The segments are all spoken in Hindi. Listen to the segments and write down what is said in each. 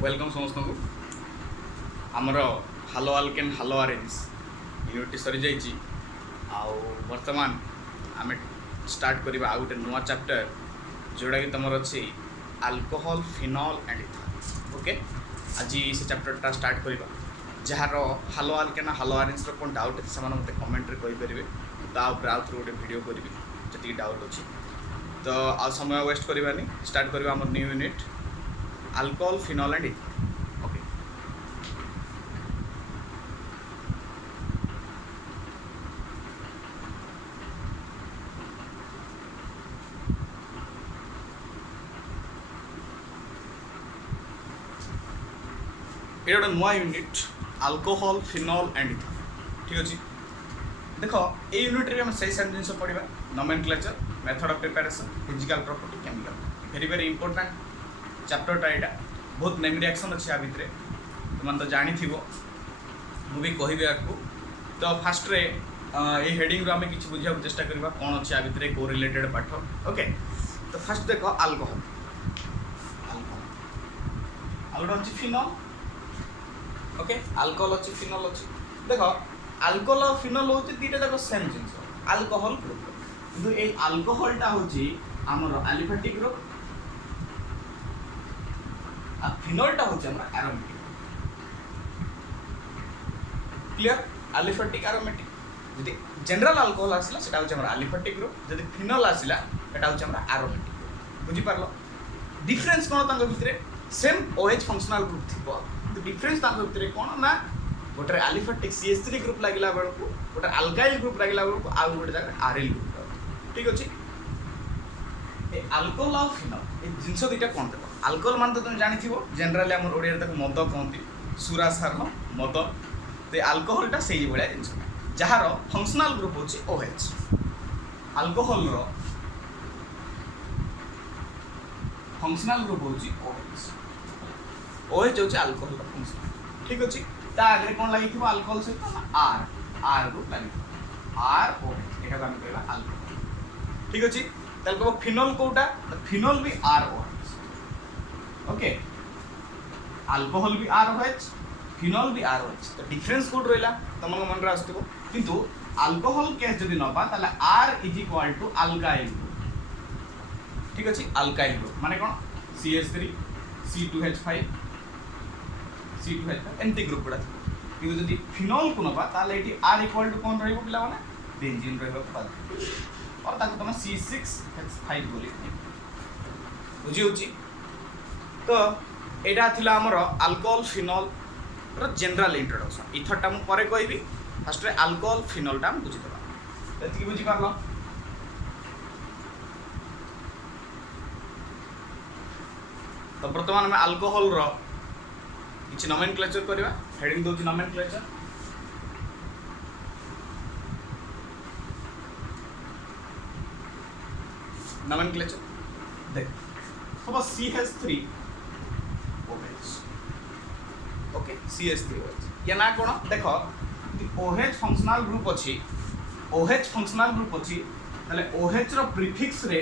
वेलकम समस्त को आमर हालो आल्केन हालो आरेंज यूनिट सरी जाइए वर्तमान आम स्टार्ट करवा आउ गोटे नुआ चैप्टर जोड़ा कि तुम अच्छी alcohol phenol and ether okay आज से चैप्टरटा स्टार्ट करवा जार हालो आल्केन हालो आरेंज कौन डाउट है से मत कमेंट करेंगे ताऊपर आउ थे गोटे वीडियो करी जी डाउट अच्छी तो आ समय वेस्ट करवानी स्टार्ट करवा आम new unit alcohol phenol and ether okay ये गोटे नुआ unit alcohol phenol and ether ठीक अच्छे देख ये यूनिट रे हम सही सेम जिन पढ़ा nomenclature method of preparation physical property chemical very very important चैप्टरटा यहाँ बहुत नेम रिएक्शन अच्छे या भितर तुम तो जानी मुझे कहबी आपको तो फास्ट रे ये हेडिंग आम कि बुझा चेष्टा करवा कौन अच्छे या भितर को रिलेटेड पाठ ओके तो फास्ट देख अल्कोहल आउट अच्छी फिनल ओके अल्कोहल अच्छी फिनल अच्छी देख अल्कोहल और फिनल हूँ दुईटा जाक सेम जिन अल्कोहल ग्रुप किंतु ये अल्कोहलटा हूँ आमर एलिफेटिक ग्रुप आ फिनलटा हूँ एरोमेटिक क्लियर एलिफेटिक एरोमेटिक जदि जनरल अल्कोहल आसला सेटा हूँ एलिफेटिक ग्रुप जदि फिनल आसला सेटा हूँ एरोमेटिक ग्रुप बुझी पारलो डिफरेंस कौन तांको भितरे सेम ओएच फंक्शनल ग्रुप थिबो तो डिफरेंस तांको भितरे कौन ना गोटे एलिफेटिक CH3 ग्रुप लागिला बेलको गोटे अल्काइल ग्रुप लागिला बेलको आ गोटे जगह आरएल ग्रुप ठीक अछि ए अल्कोहल और फिनल ए जिंस दुईटा कौन देखो अल्कोहल मान तो तुम जानी जनराली आम ओडिया तक मद कहती सुरासार मद तो अल्कोहलटा से भाया जिनस जार फंक्शनल ग्रुप हूँ OH अल्कोहल फंक्शनल ग्रुप हूँ OH OH हूँ अल्कोहल फंक्शनल ठीक अच्छे आगे कौन लगी अल्कोहल सहित आर ग्रुप लगी ROH यहाँ आम कह अल्कोहल ठीक अच्छे कह फिनल कौटा फिनल भी ROH ओके अल्कोहल भी ROH फिनल भी ROH तो डिफरेंस कौट रहा तुम मन में आसो किंतु अल्कोहल केस जब नवा ताले R is equal to alkyl group ठीक अच्छे अल्काइल ग्रुप माने कौन CH3 C2H5 C2H5 एमती ग्रुप गुड़ा कि जब फिनल को नवा ताले ये R इक्वल टू कौन रही पिला माने बेंजीन रहा और ताको तुम C6H5 बोली बुझी होची तो यहाँ थी आमर अल्कोहल फिनल जनरल इंट्रोडक्शन इथरटा मुझे कहबी फास्ट अल्कोहल फिनलटा बुझीदे ये बुझीपार तो बर्तमान आम अल्कोहल किसी नोमेनक्लेचर करवा हेडिंग दूसरी नोमेनक्लेचर नोमेनक्लेचर देख suppose CH3 OH okay CH3 OH या ना कौन देख OH फंक्शनल ग्रुप अच्छी OH फंक्शनल ग्रुप अच्छी ताले OH रो प्रीफिक्स रे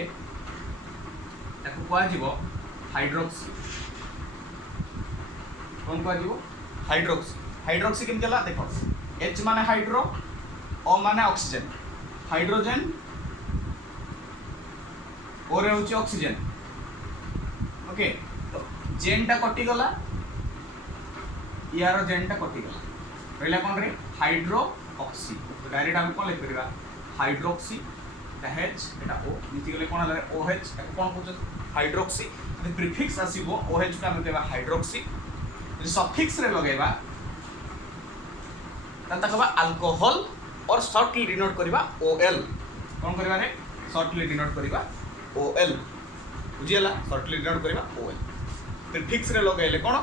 ताको कह जीवो हाइड्रोक्सी कौन कह जीवो हाइड्रोक्सी हाइड्रोक्सी केमती हला देखो H माने हाइड्रो O माने ऑक्सीजन हाइड्रोजन O रे होची ऑक्सीजन ओके तो जेनटा कटिगला यार जेनटा कटिगला रहा कौन रे हाइड्रो ऑक्सी तो डायरेक्ट आम कौन लिख हाइड्रोक्सी H एटा O नीति गले कौन है OH कौन कहते हाइड्रोक्सी प्रीफिक्स आसीबो OH को आम कहबा हाइड्रोक्सी सफिक्स रे लगेबा तंता कहबा अल्कोहल और शॉर्टली डिनोट करबा OL कौन करबा रे शॉर्टली डिनोट करबा OL बुझीला शॉर्टली डिनोट करबा OL प्रीफिक्स रे लगेले कौन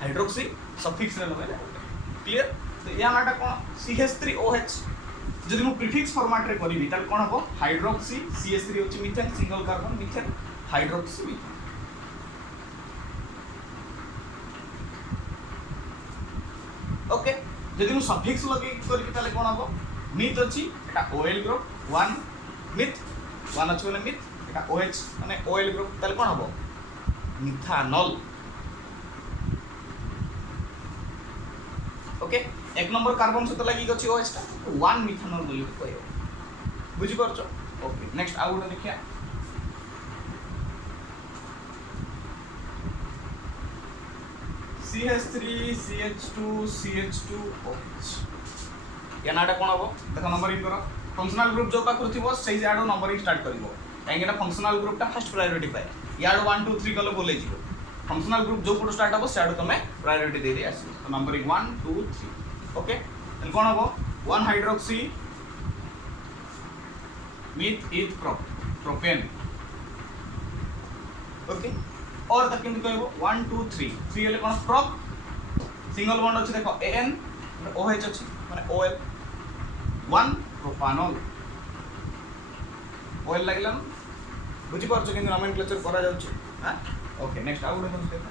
हाइड्रोक्सी सफिक्स रे लगेले क्लियर तो या नाटा कौन CH3OH जदि मु प्रीफिक्स फॉर्मेट रे करबी ताल कौन हो हाइड्रोक्सी CH3 होची methane single carbon methane hydroxy methane okay जदि मु सफिक्स लगे करबी ताले कौन हो मिथ अछि एटा OL ग्रुप 1 मिथ 1 अछि बोले मिथ एटा OH माने OL ग्रुप ताले कौन हो मिथानल ओके 1 नंबर कार्बन सहित लगी अछि OH टा 1 मिथानल बोली कहयो बुझि परछो ओके नेक्स्ट आउ गोटे देखिया CH3 CH2 CH2OH या नाटा कोन हबो देखो नंबरिंग करो फंक्शनल ग्रुप जो पाखर थिबो सेही जाडो नंबरिंग स्टार्ट करिवो काहेकि ना फंक्शनल ग्रुप टा फर्स्ट प्रायोरिटी पाए याडो 1 2 3 कलो बोले जिवो फंक्शनल ग्रुप जो पटो स्टार्ट हबो सेडो तमे प्रायोरिटी दे दे आसी तो नंबरिंग 1 2 3 ओके then कोन हबो 1 hydroxy with eth propane okay और तक केमति कहबो 1 2 3 3 हेले कोन प्रोप सिंगल बॉन्ड अछि देखो an OH अछि माने OL 1 प्रोपानॉल OL लागला बुझि परछ कि नोमेनक्लेचर करा जाउछि हां ओके नेक्स्ट आउ गोटे देखो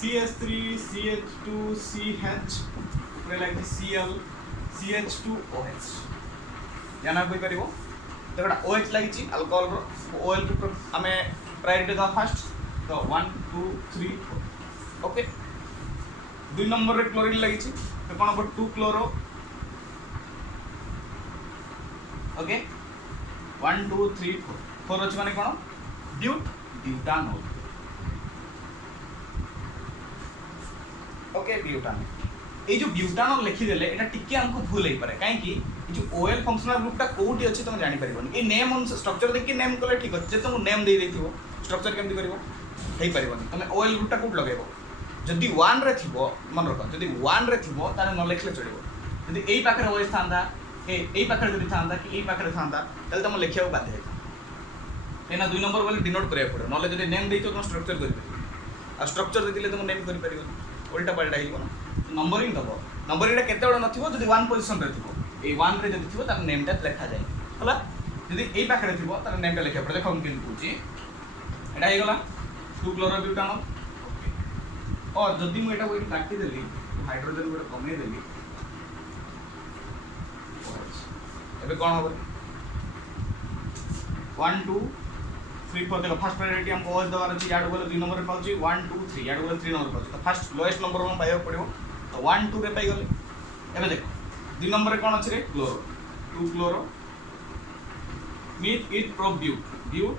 CH3 CH2 CH ऊपर लागि Cl CH2OH याना कोइ परिबो देखोटा OH लागि छि अल्कोहल रो OL के हमें प्रायोरिटी दा फर्स्ट तो 1 2 3 4 ओके 2 नंबर रे क्लोरीन लागि छि तो कोन हबो 2 क्लोरो ओके 1 2 3 4 4 अछि माने कोन ब्यूटानॉल ओके ब्यूटानॉल ए जो ब्यूटानॉल लिखि देले एटा टिके हमको भूल हे पारे काहे कि ए जो OL फंक्शनल ग्रुप टा कोठी अछि तुम जानि परिबोनी ए नेम ऑन स्ट्रक्चर देखि नेम कोले ठीक अछि जे तुम नेम दे देथिबो स्ट्रक्चर केमति करिवो हेई परिबोनी तुम OL ग्रुप टा कोट लगेबो जदि 1 रे थिबो मन रख जदि 1 रे थिबो तारे न लिखले चलिबो जदि एई पाखरे OH थांदा एई पाखरे जदि थांदा कि एई पाखरे थांदा तले तुम लिखिया बाध्य है एना 2 नंबर वाले डिनोट करिया पड़े नले जदि नेम देइतो तुम स्ट्रक्चर करि आ स्ट्रक्चर दे दिले तुम नेम करि परिबो उल्टा पलटा हिबो ना नंबरिंग दबो नंबरिंग टा केते बड नथिबो जदि 1 पोजीशन रे थिबो ए 1 रे जदि थिबो तार नेम टा लिखा जाय हला जदि एई पाखरे थिबो तार नेम टा लिखा पड़े देखो हम केन पूछि एटा हे गला 2 क्लोरोब्यूटानॉल और जदि मु एटा कोइ काटी देली हाइड्रोजन गोटे कमे देली एबे कोन होबो 1 2 3 4 देखो फर्स्ट प्रायोरिटी हम OH दवार अछि याडो बोले 2 नंबर रे पाउची 1 2 3 याडो बोले 3 नंबर पाउची तो फर्स्ट लोएस्ट नंबर हम पाइबो पड़िबो तो 1 2 रे पाइ गले एबे देखो 2 नंबर रे कोन अछि रे chloro 2 chloro with it butane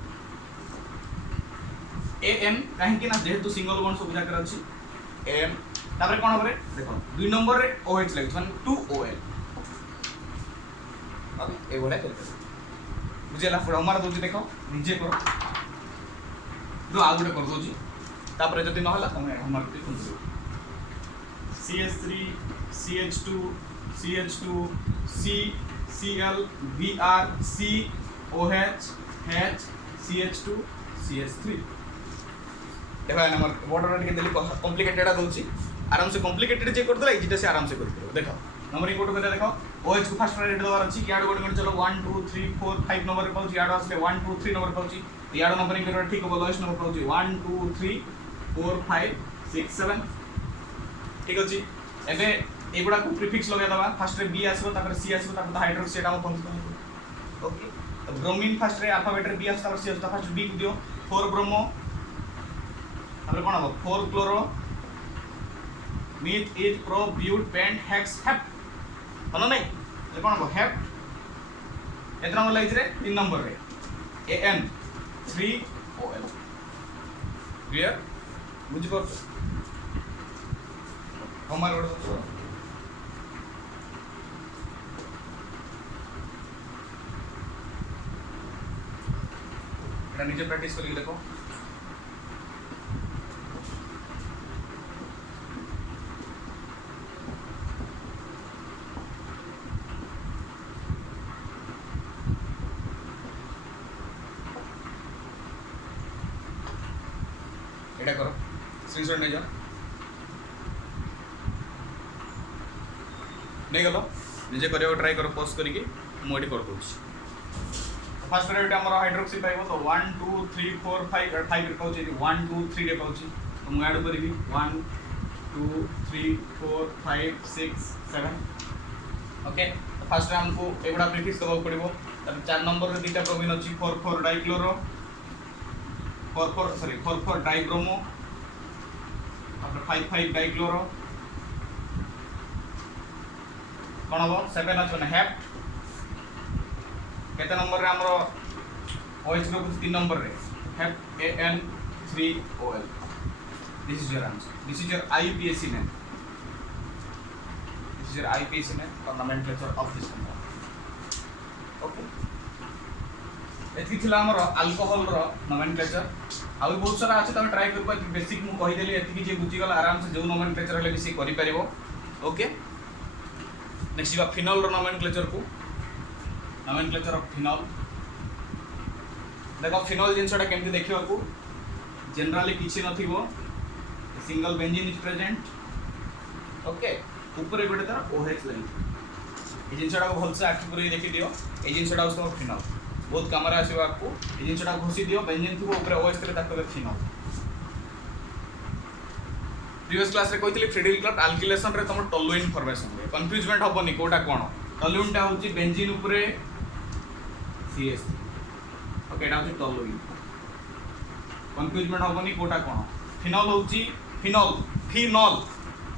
an काहे कि ना जेहेतु सिंगल बॉन्ड सब जाकर अछि m तापर कोन होबरे देखो 2 नंबर रे OH लागि माने 2OL ओके ए बडा कर बुझेला पर हमारा दोजी देखो नीचे करो दो आगुडे कर दोजी तापर जदी न होला तमे हमार पे कुन CH3 CH2 CH2 C Cl Br C OH H CH2 CH3 देखो नंबर वाटर रेट के देली कॉम्प्लिकेटेड आ दोची आराम से कॉम्प्लिकेटेड जे कर देला इजिटा से आराम से कर दियो देखो नंबर इनपुट कर देखो OH को फर्स्ट प्रायोरिटी दवार अछि याड गोड चलो 1 2 3 4 5 नंबर रे पाउची याड असले 1 2 3 नंबर पाउची याड नंबरिंग कर ठीक हो लोएस्ट नंबर पाउची 1 2 3 4 5 6 7 ठीक अछि एबे एगुडा को प्रीफिक्स लगा दबा फर्स्ट रे B आसबो तापर C आसबो तापर हाइड्रोक्सी एटा हम पंक्ति ओके तो ब्रोमीन फर्स्ट रे अल्फाबेट रे B आस तापर C आस फर्स्ट B को दियो 4 ब्रोमो तापर कोन हो 4 chloro with it pro but pent hex hep hello नहीं ले कोन हो हेप एतना मन लाइज रे 3 नंबर रे an 3OL क्लियर बुझ पर हमार ओड एटा नीचे प्रैक्टिस करके देखो एटा करो स्क्रीनशॉट ले जाओ नहीं गलो निजे करियो ट्राई करो पॉज करके मोडी कर दो फर्स्ट प्रायोरिटी हमर हाइड्रोक्सी पाइबो तो 1 2 3 4 5 और 5 रे पाउची 1 2 3 रे पाउची तो मु ऐड करबी 1 2 3 4 5 6 7 ओके तो फर्स्ट हमको एगुडा प्रीफिक्स दबा पड़िबो तब 4 नंबर रे दीटा प्रोमीन अछि 4 4 डाइक्लोरो 4 4 डाइब्रोमो तापर 5 डाइक्लोरो कौन हम 7 अच्छे ना हेप्ट केते नंबर रे हमरो OH ग्रुप 3 नंबर रे हेप्ट AN3OL this is your answer this is your IUPAC name this is your IUPAC name और nomenclature of this compound okay एथि थिला हमरो अल्कोहल रो नोमेनक्लेचर आ बहुत सारा আছে तमे ट्राई करबा बेसिक मु कहि देली एथि जे बुझी गला आराम से जो नोमेनक्लेचर हेले भी से करि परिबो ओके नेक्स्ट बा फिनोल रो नोमेनक्लेचर को नोमेनक्लेचर ऑफ फिनोल देखो फिनोल जिनसटा केमति देखिबा को जनरली किछि नथिबो single benzene is present okay ऊपर गोटे तार OH लगी ए जिनसटा को भलसे आखि पुरै देखि दियो ए जिनसटा उस फिनोल बहुत कमरा आसीबा को ए जिनसटा घोसी दियो बेंजीन थिबो ऊपर OH तले ताको फिनोल प्रीवियस क्लास रे कहितली फ्रीडिल क्लट अल्किलेशन रे तम टोलुइन फॉर्मेशन रे कंफ्यूजमेंट हबनी कोटा कोन टोलुइन टा होची बेंजीन ऊपर CS ओके एटा होची टोलुइन कंफ्यूजमेंट हबनी कोटा कोन फिनोल होची फिनोल फिनोल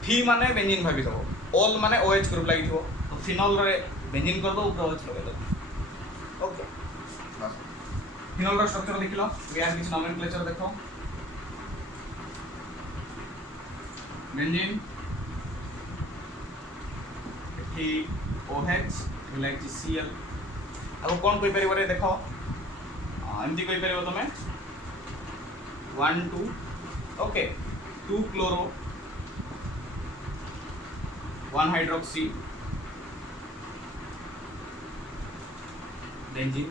फी माने बेंजीन भाबी दो ऑल माने OH ग्रुप लागि थो तो फिनोल रे बेंजीन कर दो ऊपर OH लगे दो ओके बस फिनोल रो स्ट्रक्चर देखिलो यार किछ नोमेनक्लेचर देखो बेंजीन एठी OH लाइक Cl अब कोन कोइ परिबो रे देखो एमती कोइ परिबो तमे 1 2 ओके 2 क्लोरो 1 हाइड्रोक्सी बेंजीन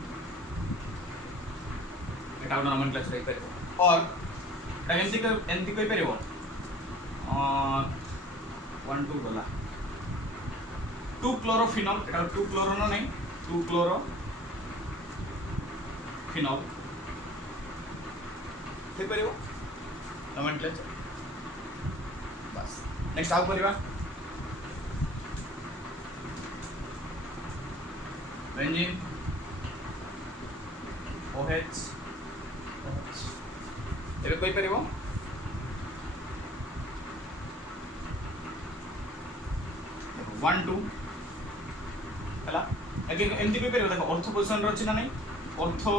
एटा उन नोमेनक्लेचर रे परिबो और एमती कोइ परिबो 1 2 गला 2 क्लोरोफिनॉल एटा 2 क्लोरो न नहीं 2 क्लोरो फिनॉल ठीक परिबो नोमेनक्लेचर बस नेक्स्ट आउ परिबा बेंजीन OH एबे कोइ परिबो 1 2 हला अगे एमती कोइ परिबो देखो ऑर्थो पोजीशन रो अछि ना नहीं ऑर्थो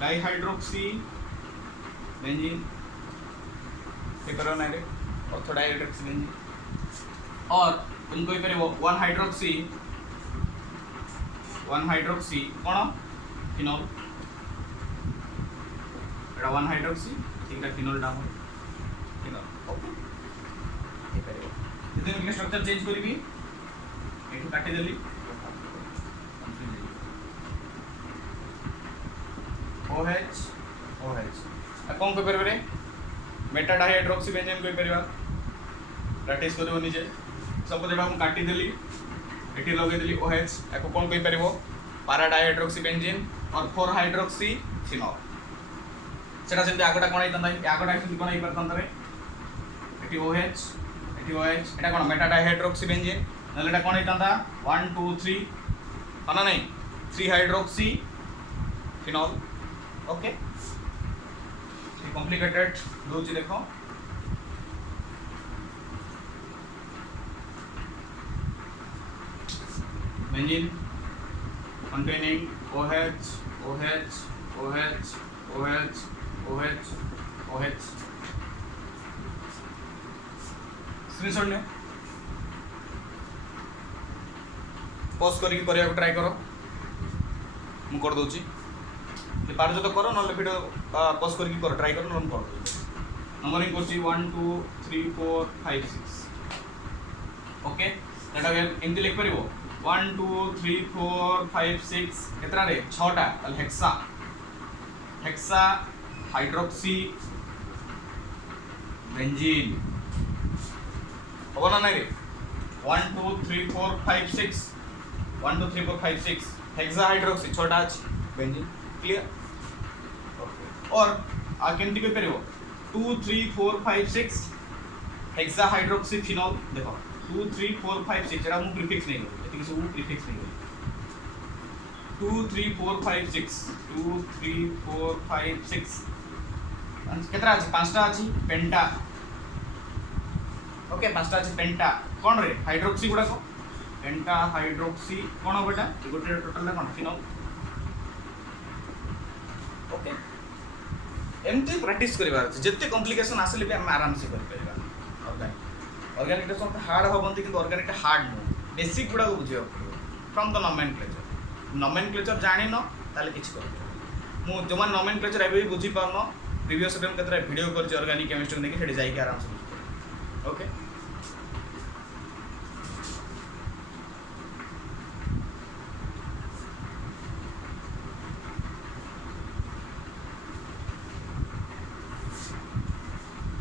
डाइहाइड्रोक्सी बेंजीन पेपर ना रे ऑर्थो डाइहाइड्रोक्सी बेंजीन और तुम कोइ परिबो 1 हाइड्रोक्सी कोन फिनोल एटा 1 हाइड्रोक्सी तीनटा फिनोल डाम फिनोल ओके ये परिबो यदि मैं स्ट्रक्चर चेंज करबी एठू काटी देली OH कौन कोई परिबे मेटा डाइहाइड्रोक्सी बेंजीन कोई परिबा प्रैक्टिस करबो निजे सपोज एबा हम काटी देली एठी लगे देली OH एको कौन कोई परिबो पारा डाइहाइड्रोक्सी बेंजीन और 4 हाइड्रोक्सी फिनोल सेटा सेंते आगटा कोन आइतंदा आगटा एक्चुअली कोन आइ परतंदा रे एठी OH एटा कोन मेटा डाइहाइड्रोक्सी बेंजीन नलेटा कोन आइतंदा 1 2 3 अना नहीं 3 हाइड्रोक्सी फिनोल ओके कॉम्प्लिकेटेड दो चीज देखो benzene containing OH OH OH OH OH OH screenshot ले पॉज करके करिया ट्राई करो मु कर दोची ये पार तो करो नले वीडियो पॉज करके करो ट्राई करो नन कर नंबरिंग करची 1 2 3 4 5 6 ओके एटा एमती लिख परिबो 1 2 3 4 5 6 केतरा रे 6 टा ताल हेक्सा हाइड्रोक्सी बेंजीन होना नहीं रे 1 2 3 4 5 6 1 2 3 4 5 6 हेक्सा हाइड्रोक्सी छोटा अछि बेंजीन क्लियर ओके और आ केमती कोइ परिबो 2 3 4 5 6 हेक्सा हाइड्रोक्सी फिनोल देखो 2 3 4 5 6 एरा मु प्रीफिक्स नहीं करू एति किछु प्रीफिक्स नहीं करू 2 3 4 5 6 2 3 4 5 6 केतरा अछि पांचटा अछि पेंटा ओके पांचटा अछि पेंटा कोन रे हाइड्रोक्सी गुडा को पेंटा हाइड्रोक्सी कोन बेटा गोटे टोटल कोन फिनोल ओके एमती प्रैक्टिस करिवार अछि जत्ते कॉम्प्लिकेशन आसले भी हम आराम से करि परिबा ऑर्गेनिक तो सब हार्ड होबंती कि ऑर्गेनिक हार्ड नो बेसिक गुडा को बुझियो फ्रॉम द नोमेनक्लेचर जानि न ताले किछ कर मु जमान नोमेनक्लेचर एबे भी बुझी पारनो प्रीवियस टाइम केतरा वीडियो करछि ऑर्गेनिक केमिस्ट्री नेकी सेठी जाई के आराम से बुझी ओके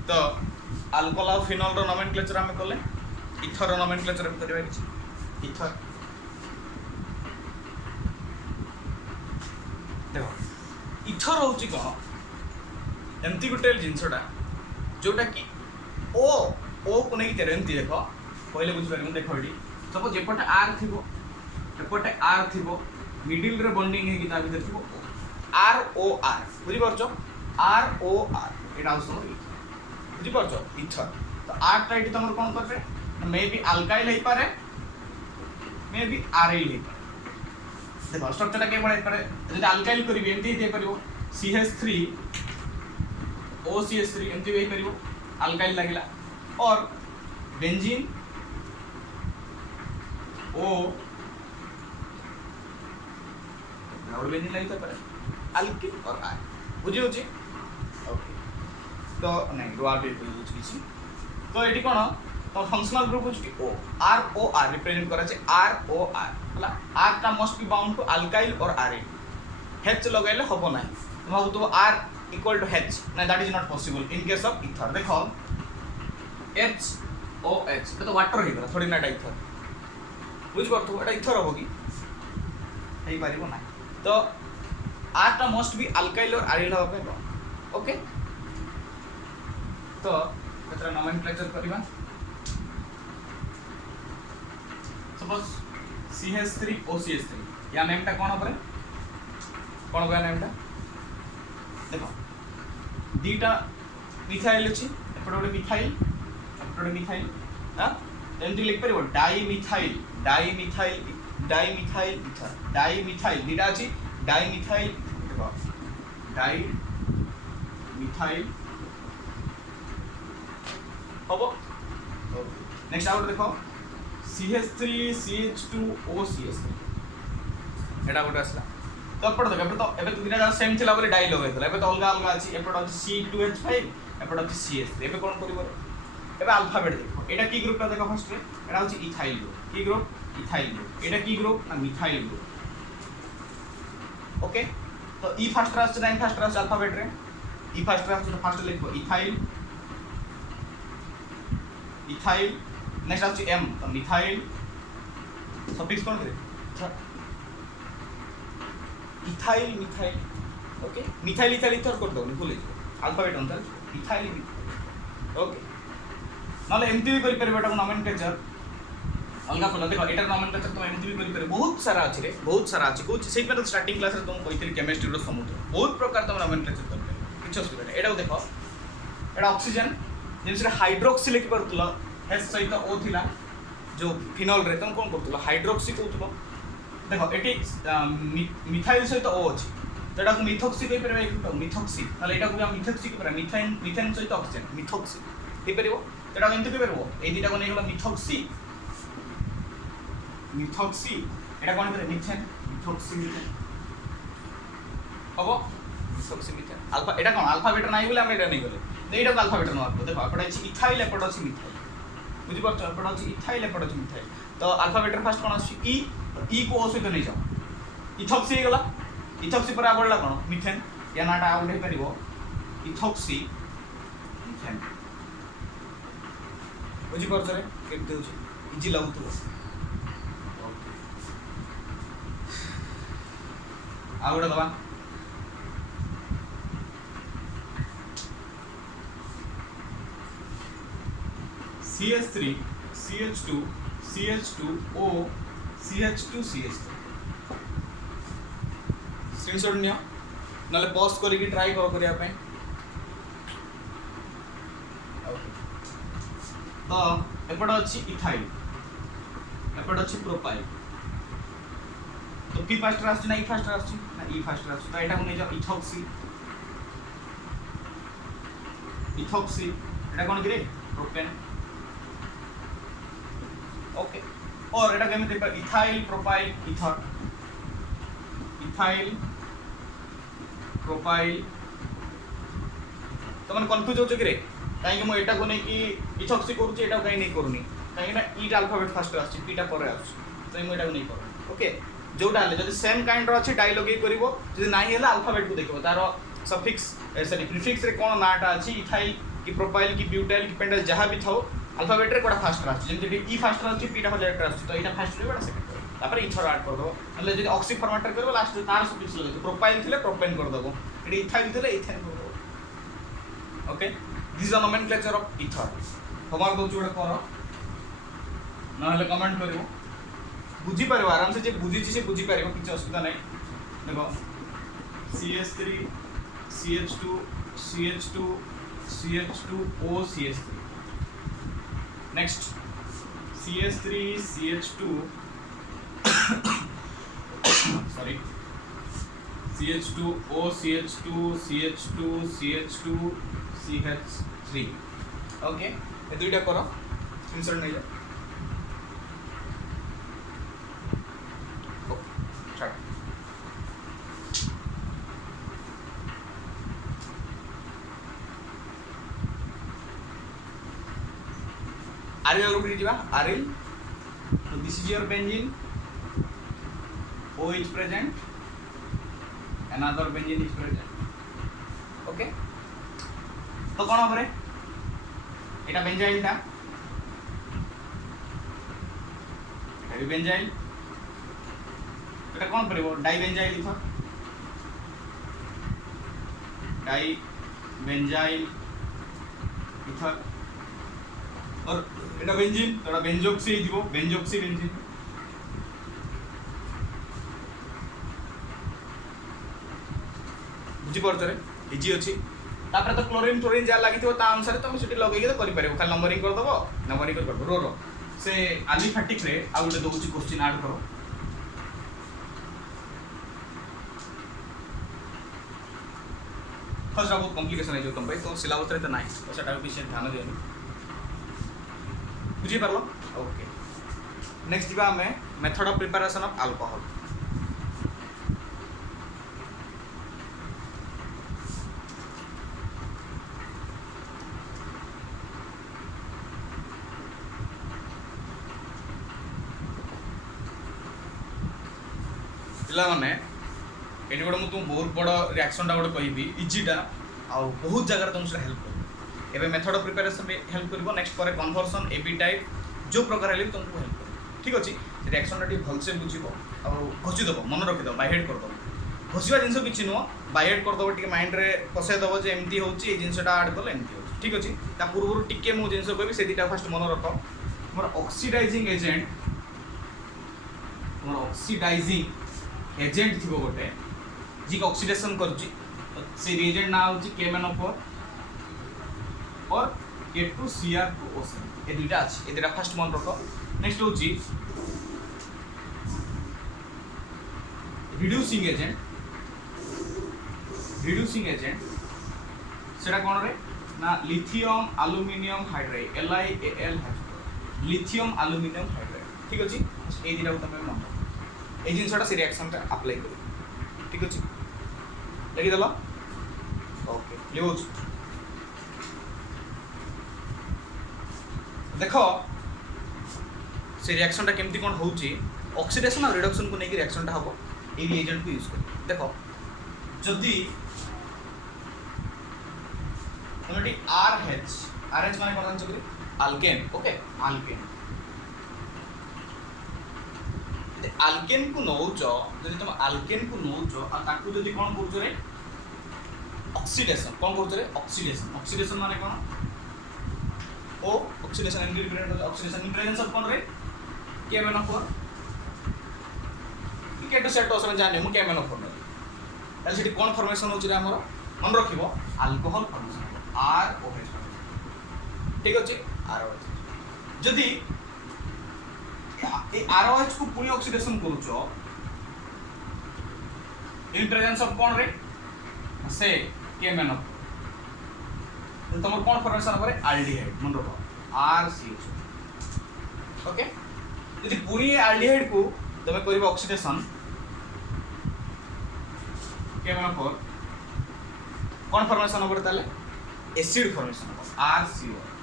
तो अल्कोहल और फिनोल रो नोमेनक्लेचर हम कले इथर रो नोमेनक्लेचर हम करबा किछ इथर देखो इथर होची कोन एमती गुटे जिंसटा जोटा कि ओ को नहीं तेरे एमती देखो पहले बुझ पारे देखो एडी सपोज एपटे आर थिबो एपटे आर थिबो मिडिल रे बॉन्डिंग हे कि ता भीतर थिबो आर ओ आर बुझी परछो आर ओ आर एटा आउस बुझी परछो इथर तो आर टा एटी तमर कोन करबे मे बी अल्काइल हे पारे मे बी आरएल हे पारे देखो स्ट्रक्चर के बड़े पारे जदि अल्काइल करिवे एमती दे परिबो CH3 OCH3 एमती वे परिबो अल्काइल लागिला और बेंजीन ओ और बेंजीन लागिता पारे अल्किल और आर बुझी होची ओके तो नहीं रो आर भी यूज किछि तो एटी कोन तो फंक्शनल ग्रुप होची ओ आर रिप्रेजेंट करा छै ROR हला आर टा must be bound to alkyl और आरएल H लगाइले हबो नाही भाबु तो R equal to H ना that is not possible in case of ether देखो HOH तो वाटर हे गला थोड़ी ना इथर बुझ परथु एटा इथर होबो की हेई पारिबो ना तो R टा मस्ट बी अल्काइल और आरएल होबो पे ओके तो केतरा नोमेनक्लेचर करबा सपोज CH3 OCH3 या नेम टा कोन परे कोन गया नेम टा देखो दीटा मिथाइल अछि एपडे मिथाइल हां एमती लिख परिबो डाइमिथाइल इथर डाइमिथाइल दीटा अछि डाइमिथाइल देखो डाइमिथाइल हबो नेक्स्ट आउट देखो CH3 CH2 OCH3 एटा गोटे आसला तो एपटे तो दिना सेम थिला बोले डाई लगाइ थला एबे तो अलग अछि एपटे अछि C2H5 एपटे अछि CH3 एबे कोन करिवो एबे अल्फाबेट देखो एटा की ग्रुप ता देखो फर्स्ट रे एटा अछि इथाइल ग्रुप की ग्रुप इथाइल ग्रुप एटा की ग्रुप ना मिथाइल ग्रुप ओके तो ई फर्स्ट रास ना फर्स्ट रास अल्फाबेट रे ई फर्स्ट रास तो फर्स्ट लिखो इथाइल नेक्स्ट अछि M तो मिथाइल सफिक्स कोन करे इथाइल ओके मिथाइल इथर कर दो भूल अल्फाबेट अनुसार इथाइल ओके नाले एमती भी करि परबेटा नोमेनक्लेचर अलगा फुला देखो एटा नोमेनक्लेचर तो एमती भी करि परबे बहुत सारा अछि रे बहुत सारा अछि कोच सेहि पर स्टार्टिंग क्लास रे तुम कहितली केमिस्ट्री रो समुद्र बहुत प्रकार तुम नोमेनक्लेचर कर परबे किछ असुविधा नै एटा देखो एटा ऑक्सीजन जेनसे हाइड्रोक्सी लिखि परतुला H सहित O थिला जो फिनोल रे तुम कोन करतुला हाइड्रोक्सी कहतुलो देखो एटी मिथाइल सहित O अछि तडा को मिथॉक्सी कहि परबे एक मिथॉक्सी ताले एटा को हम मिथॉक्सी कहि परबे मिथेन सहित ऑक्सीजन मिथॉक्सी कहि परबो तडा एंती कहि परबो ए दिटा को नै गला मिथॉक्सी एटा कोन करे मिथॉक्सी हबो मिथॉक्सी मिथेन अल्फा एटा कोन अल्फाबेट नै बोले हम एटा नै गले एटा को अल्फाबेट न आबो देखो एपडा अछि इथाइल एपडा अछि मिथाइल बुझी परछ एपडा अछि इथाइल एपडा अछि मिथाइल तो अल्फाबेट फर्स्ट कोन अछि ई को ओ सहित नै जाओ इथॉक्सी गला इथॉक्सी पर आबडला कोन मिथेन या नाटा आउट हे परिबो इथॉक्सी मिथेन बुझी परछ रे केते होछि इजी लागुतो आउट दबा CH3 CH2 CH2O CH2 CH3 screenshot नियो नले पॉज करिकि ट्राई करो करिया पे ओके तो एपट अच्छी इथाइल एपट अच्छी प्रोपाइल तो पी फास्ट आसुची ना ई फास्ट आसुची ना ई फास्ट आसुची तो एटा को नै जाओ इथॉक्सी इथॉक्सी एटा कोन करे प्रोपेन ओके और एटा केमे देखा ethyl propyl ether ethyl propyl तो मैंने कन्फ्यूज हो कि कहीं मुझे एटा को नहीं इथॉक्सी करूँ एटा कहीं नहीं करूनी कहीं ईटा अल्फाबेट फास्ट आस पीटा पर आस तो मुझे एटा नहीं करूँ ओके जोटा हेल्ले जब सेम काइंड अच्छे डाई लगे कर ना अल्फाबेट को देखो तार सफिक्स सॉरी प्रिफिक्स रे कौन नाटा अच्छी इथाइल कि प्रोपाइल कि ब्यूटाइल कि पेंटाइल जहाँ भी थाओ अल्फाबेट रे कोड़ा फास्ट आस जमी ई फास्ट आस पीटा डायरेक्ट आस तो यहाँ फास्ट रहा सेकेंड तापर इथर आड कर दो ना जब ऑक्सी फॉर्मेट कर लास्ट तार सफिक्स लगे प्रोपाइल थे प्रोपेन कर दो ये इथाइल थे इथेन कर दो okay this is nomenclature of ether homework दो जोड़े कर ना कमेंट करिवो बुझी पार आराम से जे बुझी से बुझी पार किसी असुविधा नहीं देखो CH3 CH2 CH2 CH2O CH3 next CH3 CH2 sorry CH2O CH2 CH2 CH2 CH3 okay ये दुईटा करो स्क्रीनशॉट नहीं जाओ Aryl look at Aryl. So this is your benzene. O is present. Another benzene is present. Okay. तो कौन होबरे? एटा बेंजाइल था. एटा भी बेंजाइल. एटा कौन पड़ेगा? डाइबेंजाइल इथर. डाइबेंजाइल इथर. और एटा बेंजीन तो बेंजोक्सी दिबो बेंजोक्सी बेंजीन बुझी पड़छ रे इजी अछि तापर तो क्लोरीन फ्लोरीन जा लागि ता अनुसार तुम सिटी लगे के तो करि परिबो खाली नंबरिंग कर दबो नंबरिंग कर रो रो से एलिफैटिक रे आ गुटे दोछि क्वेश्चन ऐड करो फर्स्ट बहुत कॉम्प्लिकेशन है जो तुम भाई तो सिलेबस रे तो नाही तो सेटा भी ध्यान दियो बुझी पारलो ओके नेक्स्ट दिबा हमें method of preparation of alcohol पिला माने एटी गोटे मु तुम बहुत बड़ रिएक्शन टा गोटे कहबी इजीटा आ बहुत जगह तुमसे हेल्प कर एबे मेथड ऑफ प्रिपरेशन में हेल्प करबो नेक्स्ट पर कन्वर्सन एबी टाइप जो प्रकार हेल्प तुमको हेल्प कर ठीक अछि रिएक्शन टा भल से बुझिबो आ घोषि दबो मन रखि दबो बाय हेड कर दबो घोषिबा जिंस किछि नो बाय हेड कर दबो टिके माइंड रे पसे दबो जे एमती होउची ए जिंसटा ऐड करले एमती होउची ठीक अछि ता पूर्व टिके मु जिंस कहबी से दिटा फर्स्ट मन रख मोर ऑक्सीडाइजिंग एजेंट थिबो गोटे जी ऑक्सीडेशन करची से रिएजेंट ना होउची KMnO4 और K2Cr2O7 ये दुईटा अच्छे ये दुईटा फर्स्ट मन रख नेक्स्ट होची रिड्यूसिंग एजेंट सेटा कोन रे ना lithium aluminium hydride LiAl lithium aluminium hydride ठीक अछि ए दुईटा को तमे मन ए जिंसटा से रिएक्शन ता अप्लाई करू ठीक अछि लगी दलो ओके यूज देखो से रिएक्शन टा केमती कोन होउची ऑक्सीडेशन और रिडक्शन को नेकी रिएक्शन टा हबो ए एजेंट को यूज कर देखो जदी तमटी RH माने कोन चकरी अल्केन ओके अल्केन को नौचो जदी तुम अल्केन को नौचो आ ताकू जदी कोन करछो रे ऑक्सीडेशन कोन करछो रे ऑक्सीडेशन माने कोन ओ oxidation oxidation in presence of कौन रे KMnO4 K2Cr2O7 जाने मु KMnO4 ने ताले सेठी कोन फॉर्मेशन होची रे हमर मन रखिबो अल्कोहल फॉर्मेशन ROH ठीक अछि ROH जदि आरओएच को पुणी ऑक्सीडेशन करूचो इन प्रेजेंस ऑफ कौन रे से केएमएनओ तुम कौन फॉर्मेशन करे एल्डिहाइड मन रखो RCH ओके यदि पुणी एल्डिहाइड को तुम करिबो ऑक्सीडेशन केएमएनओ कौन फॉर्मेशन करे ताले एसिड फॉर्मेशन RCOH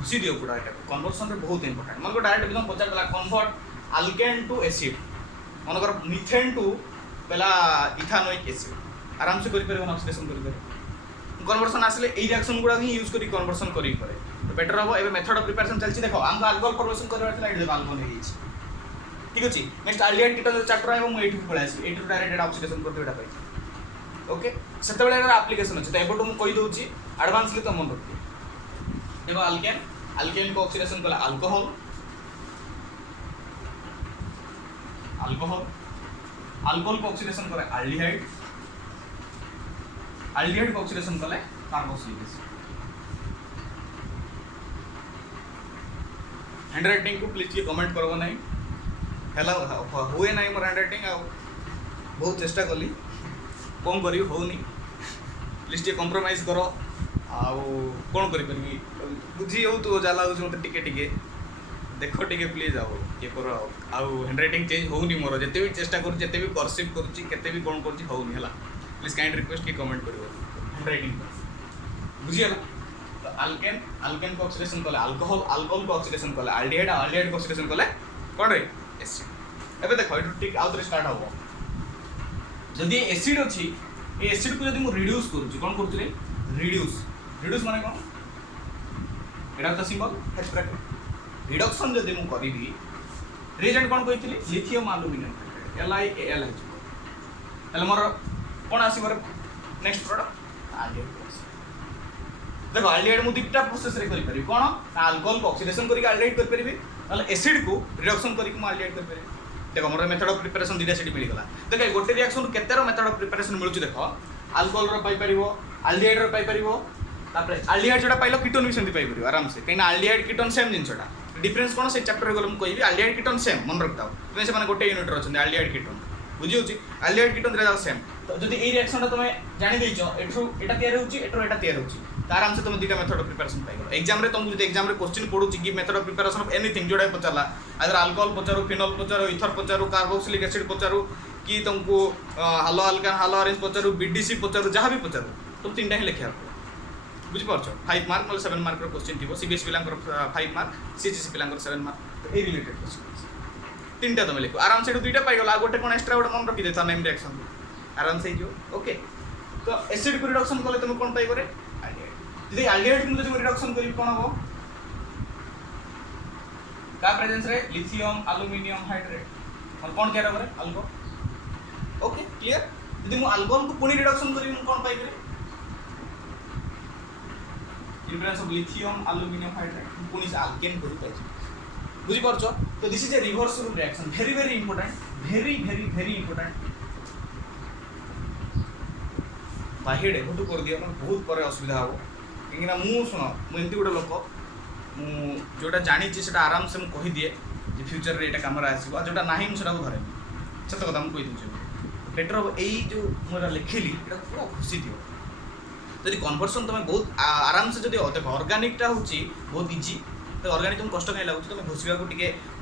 घुसी दियो पूरा एटा कन्वर्सन रे बहुत इंपोर्टेंट मन को डायरेक्ट एकदम पचार दला कन्वर्ट अल्केन टू एसिड मन कर मिथेन टू पहला इथानोइक एसिड आराम से करि परबो ऑक्सीडेशन करि परबो कन्वर्सन आसले ए रिएक्शन गुडा ही यूज करी कन्वर्सन करि परे तो बेटर हबो एबे मेथड ऑफ प्रिपरेशन चलछि देखो हम अल्कोहल फॉर्मेशन करबा छला एडे अल्कोहल हे छि ठीक अछि नेक्स्ट एल्डिहाइड कीटन चैप्टर आइबो मु एठु पळा आसी एठु डायरेक्ट ऑक्सीडेशन करते एटा पाइ ओके सेते बेले एप्लीकेशन अछि त एबोटु मु कहि दउछि एडवांसली त मन रखि देखो अल्केन को ऑक्सीडेशन कला अल्कोहल को ऑक्सीडेशन करे एल्डिहाइड को ऑक्सीडेशन कले कार्बोक्सिलिक एसिड हैंडराइटिंग को प्लीज ये कमेंट करबो नहीं हेला हुए नहीं मोर हैंडराइटिंग आ बहुत चेष्टा कली कौन करी होनी प्लीज ये कॉम्प्रोमाइज करो आउ कौन करी परबी बुझी हो तो जाला हो मते टिके टिके देखो टिके प्लीज आओ ये करो आउ हैंडराइटिंग चेंज होनी मोर जते भी चेष्टा करू जते भी कर्सिव करूची केते भी कौन करूची होनी हला प्लीज काइंड रिक्वेस्ट की कमेंट करिवो हैंडराइटिंग बुझी हला तो अल्केन को ऑक्सीडेशन कले अल्कोहल को ऑक्सीडेशन कले एल्डिहाइड को ऑक्सीडेशन कले कोन रे एसिड एबे देखो इटु टिक आउट रे स्टार्ट होबो जदी एसिड अछि ए एसिड को जदी मु रिड्यूस करूची कोन करूची रे रिड्यूस माने कोन एटा तो सिंबल हेड ब्रैकेट रिडक्शन जदी मु करिबी रिएजेंट कोन कहितली लिथियम एल्युमिनियम LiAl है तले मोर कोन आसी मोर नेक्स्ट प्रोडक्ट एल्डिहाइड देखो एल्डिहाइड मु दुटा प्रोसेस रे करि परिबी कोन अल्कोहल को ऑक्सीडेशन करि एल्डिहाइड कर परिबी नले एसिड को रिडक्शन करि मु एल्डिहाइड कर परिबी देखो मोर मेथड ऑफ प्रिपरेशन दिटा सेठी मिल गला देखो गोटे रिएक्शन केतेरो मेथड ऑफ प्रिपरेशन मिलुची देखो अल्कोहल रो पाई परिबो एल्डिहाइड रो पाई परिबो तापर एल्डिहाइड जोटा पाइलो कीटोन भी सेंती पाई परिबो आराम से कहिना एल्डिहाइड कीटोन सेम जिंसटा डिफरेंस कोन से चैप्टर रे गलम कहबी एल्डिहाइड कीटोन सेम मन रखताओ तुमे से माने गोटे यूनिट रो छन एल्डिहाइड कीटोन बुझी होची एल्डिहाइड कीटोन रे जाओ सेम तो जदी ए रिएक्शन तुमे जानि दैछो एठो एटा तयार होची एठो एटा तयार होची त आराम से तुम दुटा मेथड ऑफ प्रिपरेशन पाई गलो एग्जाम रे तुमको जदी एग्जाम रे क्वेश्चन पढुची कि method of preparation of anything जोडा पचाला अदर अल्कोहल पचारो फिनोल पचारो इथर पचारो कार्बोक्सिलिक एसिड पचारो कि तुमको हालो अल्कान हालो ऑरेंज पचारो बीडीसी पचारो जहां भी पचारो तुम तीनटा ही लिखिया बुझि परछो 5 मार्क नल 7 मार्क रो क्वेश्चन थिबो सीबीएस पिलांकर 5 मार्क सीजीसी पिलांकर 7 मार्क तो ए रिलेटेड क्वेश्चन तीनटा तुम लिखो आराम से दुटा पाई गला गोटे कोन एक्स्ट्रा गोटे मन रखि देता नेम रिएक्शन आराम से जो ओके तो एसिड को रिडक्शन कले तुम कोन पाई करे यदि एल्डिहाइड को जदि रिडक्शन करी कोन हो का प्रेजेंस रे लिथियम एल्युमिनियम हाइड्रेट और कोन केरा करे अल्कोहल ओके क्लियर यदि मु अल्कोहल को पुनी रिडक्शन करी मु कोन पाई करे इन presence of lithium aluminium hydrate पुनी से अल्केन करी पाई बुझी परछो तो this is a reversal reaction very very important very important बाहिर एबटू कर दिया मन बहुत पर असुविधा हो कहीं मु सुन मुझे गोटे लोक जोटा जानी सेटा आराम से मुझे कही दिए जे फ्यूचर रे एटा काम आसो जोटा ना मुझे धरे सत कथा मुझे कही बेटर हम यही जो मुझे लिखिली पूरा खुशी दियो जदि कन्वर्सन तुम बहुत आराम से जब देख अर्गानिकटा हूँ बहुत इजी तो अर्गानिक तुम कष्ट कहीं लगुच तुम घोषा को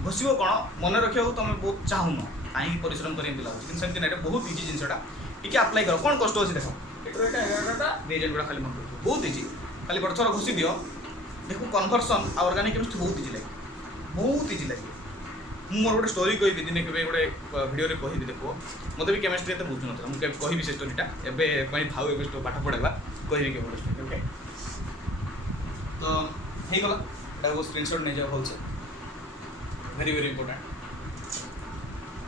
घोषब कौन मन रखा तुम बहुत चाहून कहीं परिश्रम कर लगुच कि ना बहुत इजी जिनसा टी आप्लाय कर कौन कष्ट अच्छे देख रिएजेंट गुड़ा खाली मन बहुत इजी खाली गोटे थर घोषी दियो देखो कन्वर्सन ऑर्गेनिक केमिस्ट्री बहुत इजी लगे मोर गोटे स्टोरी कहि दिने के गोटे वीडियो रे कहि देखो मते भी केमिस्ट्री एते बुझु नथला मु कहि से स्टोरीटा एबे पई भाउ एबे स्टो पाठ पढेबा कहि के गोटे स्टोरी ओके तो हे गला एटा को स्क्रीनशॉट नै जाओ होलसे वेरी इंपोर्टेंट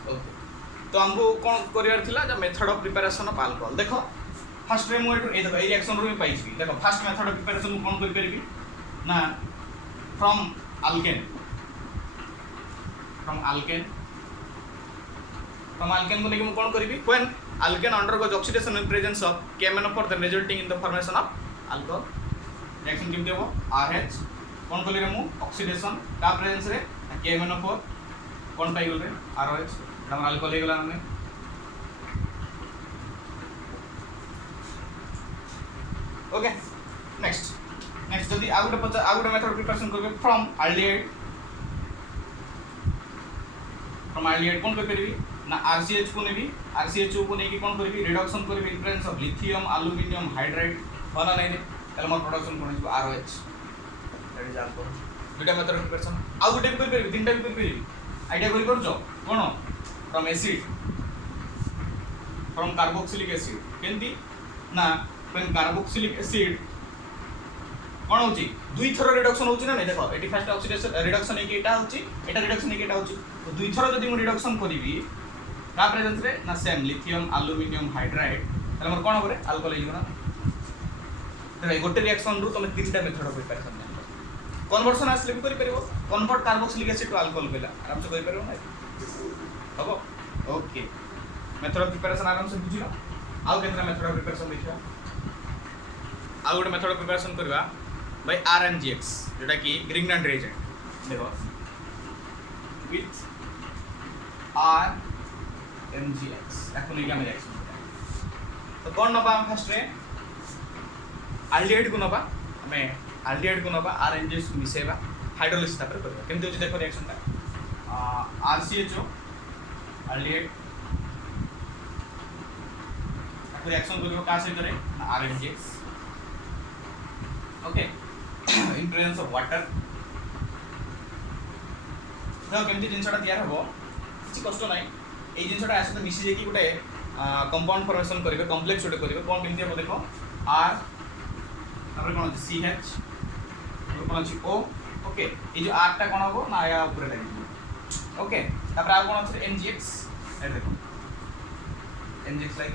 ओके तो हमको कोन करियर थिला जे method of preparation of alcohol देखो फर्स्ट रे मु ए देखो ए रिएक्शन रो भी पाइछि देखो फर्स्ट मेथड ऑफ प्रिपरेशन मु कोन करि परबी ना फ्रॉम अल्केन को लेके मु कोन करबी when alkane undergoes oxidation in presence of KMnO4 then resulting in the formation of alcohol reaction केमते हो RH कोन कली रे मु ऑक्सीडेशन का प्रेजेंस रे KMnO4 कोन पाई गल रे ROH हम अल्कोहल हे गला हमें ओके नेक्स्ट जदी आ गुटे मेथड प्रिपरेशन करबे फ्रॉम एल्डिहाइड कोन कर परबी ना RCH को नेबी RCHO को नेकी कोन करबी रिडक्शन करबी in presence of lithium aluminium hydride होला नै रे तले मोर प्रोडक्शन कोन हिबो ROH दैट इज आल्कोहल दुटा मेथड प्रिपरेशन आ गुटे कर परबी तीनटा भी कर परबी आइडिया करि करजो कोन from acid from carboxylic acid केंती ना व्हेन कार्बोक्सिलिक एसिड कोन होची दुई थरो रिडक्शन होची ना नै देखो एटी फर्स्ट ऑक्सीडेशन रिडक्शन है कि एटा होची एटा रिडक्शन है कि एटा होची तो दुई थरो जदी मु रिडक्शन करिवि का प्रेजेंस रे ना सेम लिथियम एल्युमिनियम हाइड्राइड तले मोर कोन होबरे अल्कोहल हे ना देखो गोटे रिएक्शन रु तुम तीनटा मेथड प्रिपरेशन कन्वर्सन आसले भी करि परिबो convert carboxylic acid to alcohol बेला आराम से करि परिबो ना हबो ओके मेथड प्रिपरेशन आराम से बुझिलो आउ केतना मेथड प्रिपरेशन देखियो आउ गोटे मेथड प्रिपरेशन करबा by RMGX जोटा कि ग्रीनलैंड रिएजेंट देखो with RMGX याको लेके हम रिएक्शन तो कौन नबा हम फर्स्ट रे एल्डिहाइड को नबा हमें एल्डिहाइड को नबा RMGX को मिसेबा हाइड्रोलिसिस तापर करबा केमते होची देखो रिएक्शन ता RCHO एल्डिहाइड रिएक्शन करबो का से करे RMGX okay in presence of water देखो केमती जिनसटा तैयार हबो किछि कष्ट नै ए जिनसटा आसे तो मिसी जेकी गुटे कंपाउंड फॉर्मेशन करिवे कॉम्प्लेक्स गुटे करिवे कोन केमती हबो देखो R तापर कोन CH और कोन अछि O ओके ए जो R टा कोन हबो ना या ऊपर लागि ओके तापर आ कोन अछि NGX ए देखो NGX लाइक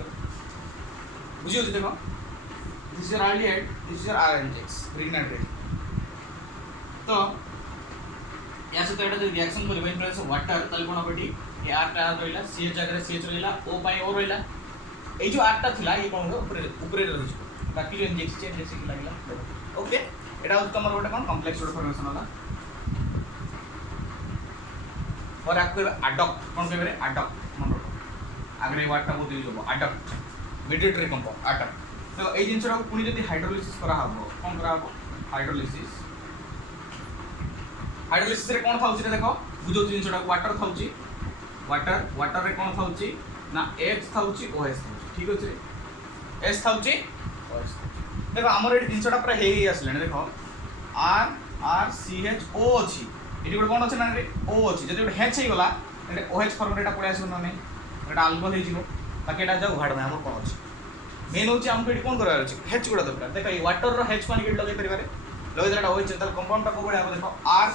बुझियो जे देखो this is your aldehyde this is your RMGX Greenland reagent तो या से तो एटा जो रिएक्शन करबे इन प्रेजेंस ऑफ वाटर तले कोन होबेटी ए R टा रहिला CH जगह CH रहिला O बाय O रहिला ए जो R टा थिला ये कोन हो ऊपर रहि छ बाकी जो NGX चेंज जैसे कि लागला ओके एटा तमर गोटे कोन कॉम्प्लेक्स रोड फॉर्मेशन होला और आपको एडक्ट कोन कहबे रे एडक्ट मन आगरे वाटर बहुत यूज हो एडक्ट मिडिएटरी कंपाउंड एडक्ट तो ए जिनसरा पुनी जदी हाइड्रोलिसिस करा हबो कोन करा हबो हाइड्रोलिसिस रे कोन थाउची रे देखो बुझो जिनसटा वाटर थाउची वाटर रे कोन थाउची ना H थाउची OH थाउची ठीक अछि रे S थाउची OH देखो हमर एडी जिनसटा पूरा हेई आसले देखो RCHO अछि एडी कोन अछि ना रे O अछि जदी H हे गला एटा OH फॉर्म रे एटा पळे आसी ना नै एटा अल्कोहल हे जिवो बाकी एटा जाऊ घाड में हमर कोन अछि मेन होची हमको एडी कोन करबार अछि H गुडा दरकार देखो ई वाटर रो H पानी के लगे परिबारे लगे जेटा OH तल कंपाउंड टा को बडे देखो R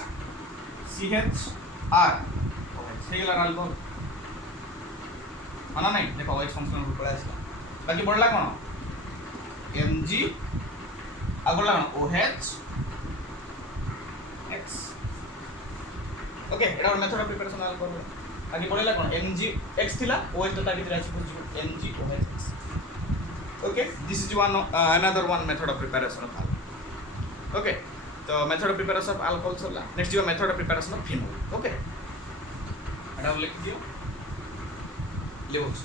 CH R OH हे गला अल्कोहल माना नहीं देखो OH फंक्शनल ग्रुप पळे आसी बाकी बडला कोन Mg uh बडला cone OH X okay Etah method of preparation alcohol बाकी बडला कोन Mg X थिला OH तो ता भीतर आसी बुझियो Mg OH X okay this is one another one method of preparation of alcohol okay so method of preparation of alcohol Sarla next is method of preparation of phenol okay एटा लिख दियो लिवोस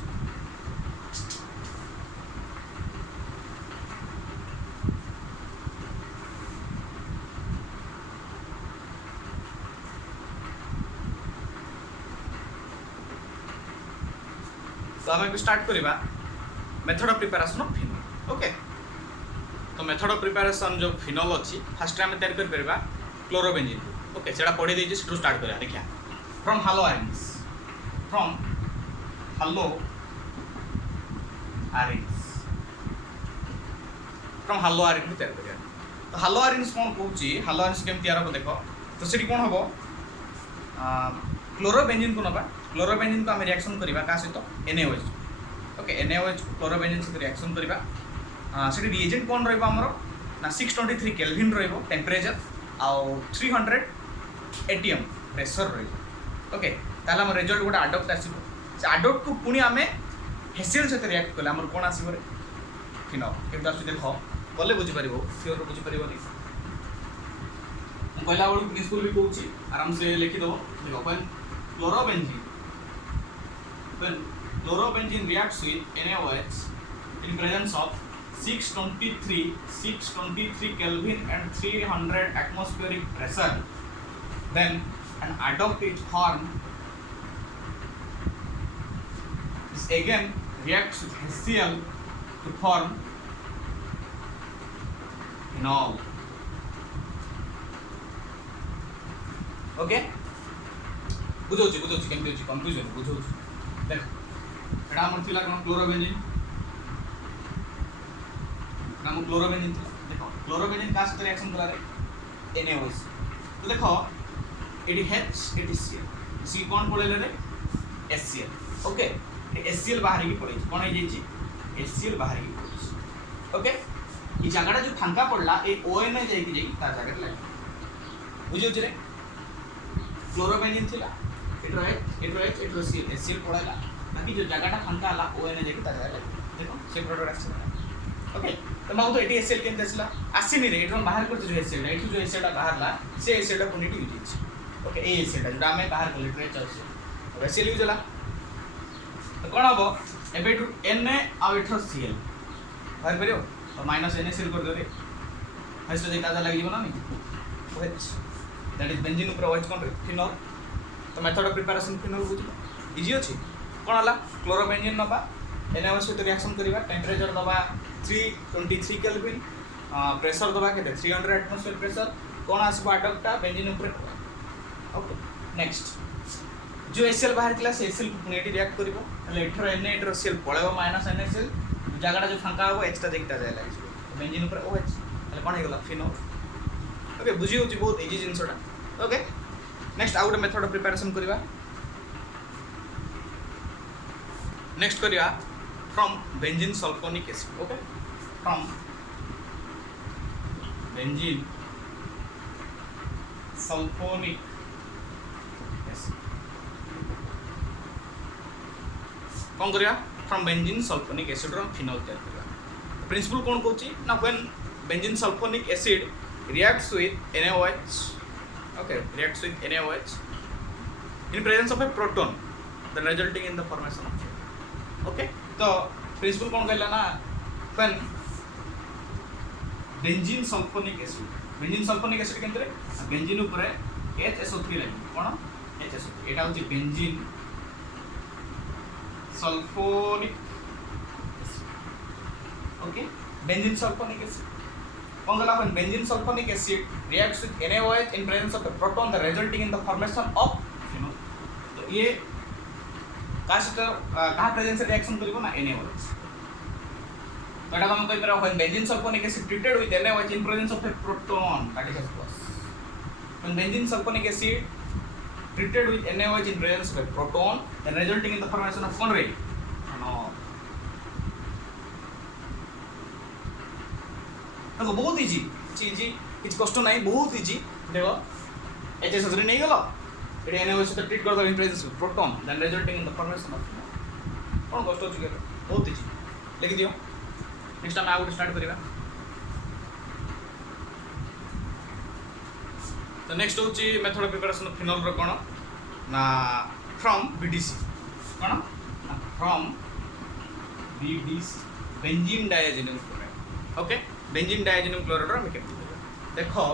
तो हम स्टार्ट करिबा method of preparation of phenol okay तो मेथड ऑफ प्रिपरेशन जो फिनोल अच्छी फास्ट आम तैयारी कर परबा क्लोरोबेंजीन ओके सेटा पढ़े देछि सेटू स्टार्ट करिया देखिया from hello ions from hello iron तैयार करिया तो हालो आयरन्स कोन कहूची हालो आयरन्स केम तैयार हो देखो तो सेठी कोन हबो क्लोरोबेंजीन को नबा क्लोरोबेंजीन को हम रिएक्शन करिबा का सहित NaOH ओके NaOH क्लोरोबेंजीन से रिएक्शन करिबा सेठी रिएजेंट कोन रहबा हमरो ना 623 केल्विन रहबो टेंपरेचर आ 300 atm प्रेशर रहबो ओके ताला हम रिजल्ट गोटा एडप्ट आसीबो से एडप्ट को पुनी हमें हेसियल से रिएक्ट करले हमर कोन आसीबो रे फिनोल केम दासु देखो बोले बुझी परिबो फ्योर बुझी परिबो नि कहला बेलू प्रिंसिपल भी कहूँ आराम से लिखिदेव देखो when chlorobenzene reacts with NaOH in presence of 623 Kelvin and 300 atmospheric pressure, then an adduct is formed. This again reacts with HCl to form phenol. Okay? बुझाऊँ केमती अच्छी कन्फ्यूजन बुझाऊँ देख एटा हमर थिला कोन क्लोरोबेंजीन नाम क्लोरोबेंजीन देखो क्लोरोबेंजीन का साथ रिएक्शन करा रे NaOH तो देखो एडी H एडी Cl सी कोन पळेले रे HCl ओके HCl बाहर की पड़े कोन हे जेची HCl बाहर की पड़े ओके ई जगहटा जो फांका पड़ला ए ON जाई की ता जगह लाग बुझियो रे क्लोरोबेंजीन थिला एटरो Cl HCl पळाला बाकी जो जगहटा फांका आला ON जाई की ता जगह लाग देखो से प्रोडक्ट आछे ओके तो माउ तो एटी HCl केन दसला आसीनी रे एटरो बाहर करते जो HCl एटू जो HCl बाहरला से HCl टा कोनिटी यूज होची ओके ए HCl टा जोटा हमें बाहर कर लिटरेचर अछि अब HCl यूज होला तो कोन हबो एबे टू Na आ एटरो Cl बाहर करियो और माइनस NaCl कर दो रे हस्ते जे ताजा लागि बना नहीं OH दैट इज बेंजीन ऊपर OH कोन रे फिनोल तो मेथड ऑफ प्रिपरेशन फिनोल बुझलो इजी अछि कोन हला क्लोरोबेंजीन नबा NaOH सहित रिएक्शन करिवा टेम्परेचर दबा 323 केल्विन प्रेशर दबा के 300 एटमॉस्फेयर प्रेशर कोन आसबो अडक्टा बेंजीन ऊपर ओके नेक्स्ट जो HCl बाहर किला से HCl को पुनेटी रिएक्ट करिवो એટલે એઠરો Na એઠરો Cl પળેવો માઈનસ NaCl જાગાડા जो फांका हो एक्स्ट्रा देखता जाय लागिस बेंजीन ऊपर OH એટલે કોણ हेगला फिनोल ओके बुझी होची बहुत इजी जिंसोटा ओके नेक्स्ट आउट मेथड ऑफ प्रिपरेशन करिवा नेक्स्ट करिया from benzene sulphonic acid okay from benzene sulphonic acid कौन करिया फ्रॉम बेंजीन सल्फोनिक एसिड रो फिनोल तैयार करिया प्रिंसिपल कौन कहूची ना when benzene sulphonic acid reacts with NaOH okay reacts with NaOH in presence of a proton then resulting in the formation of okay तो प्रिंसिपल कौन कहला ना when benzene sulphonic acid Kendre benzene ऊपर HSO3 लागो कोन HSO3 एटा होची benzene sulphonic okay benzene sulphonic acid कौन कहला when benzene sulphonic acid reacts with NaOH in presence of a proton the resulting in the formation of phenol तो ये कहाँ प्रेजेंस से रिएक्शन करिवो ना NaOH तो एटा हम कहि परबो when benzene sulphonic acid treated with NaOH in presence of a proton that is H+. When benzene sulfonic acid treated with NaOH in presence of a proton then resulting in the formation of कौन रे phenol देखो बहुत इजी किछ कष्ट नहीं बहुत इजी देखो HSO3 नहीं गलो एटा NaOH से ट्रीट कर दो in presence of proton then resulting in the formation of कौन कष्ट हो चुके बहुत इजी लिख दियो नेक्स्ट टाइम आउट स्टार्ट करिवा तो नेक्स्ट होची method of preparation of phenol रो कोन ना फ्रॉम BDC कोन from BDC benzene diazonium chloride okay benzene diazonium chloride रो केम देखो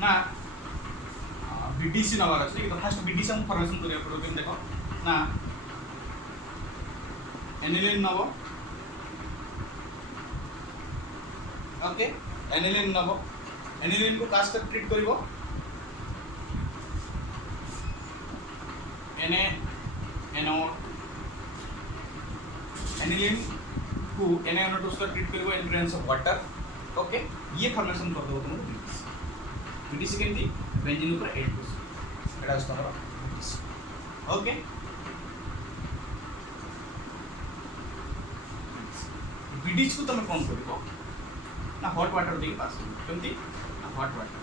ना BDC नवार अछि कि तो फर्स्ट BDC हम फॉर्मेशन करिया पड़ो केम देखो ना एनिलीन नवो ओके एनिलीन नवो एनिलीन को कास्ट ट्रीट करिवो NaNO एनिलीन को NaNO2 से ट्रीट करिवो in presence of water okay ये फॉर्मेशन कर दो तुम BDC केमती बेंजीन ऊपर 8% एटा आस तमरा BDC ओके BDC को तुम कोन करिवो ना हॉट वाटर दे पास केमती हॉट वाटर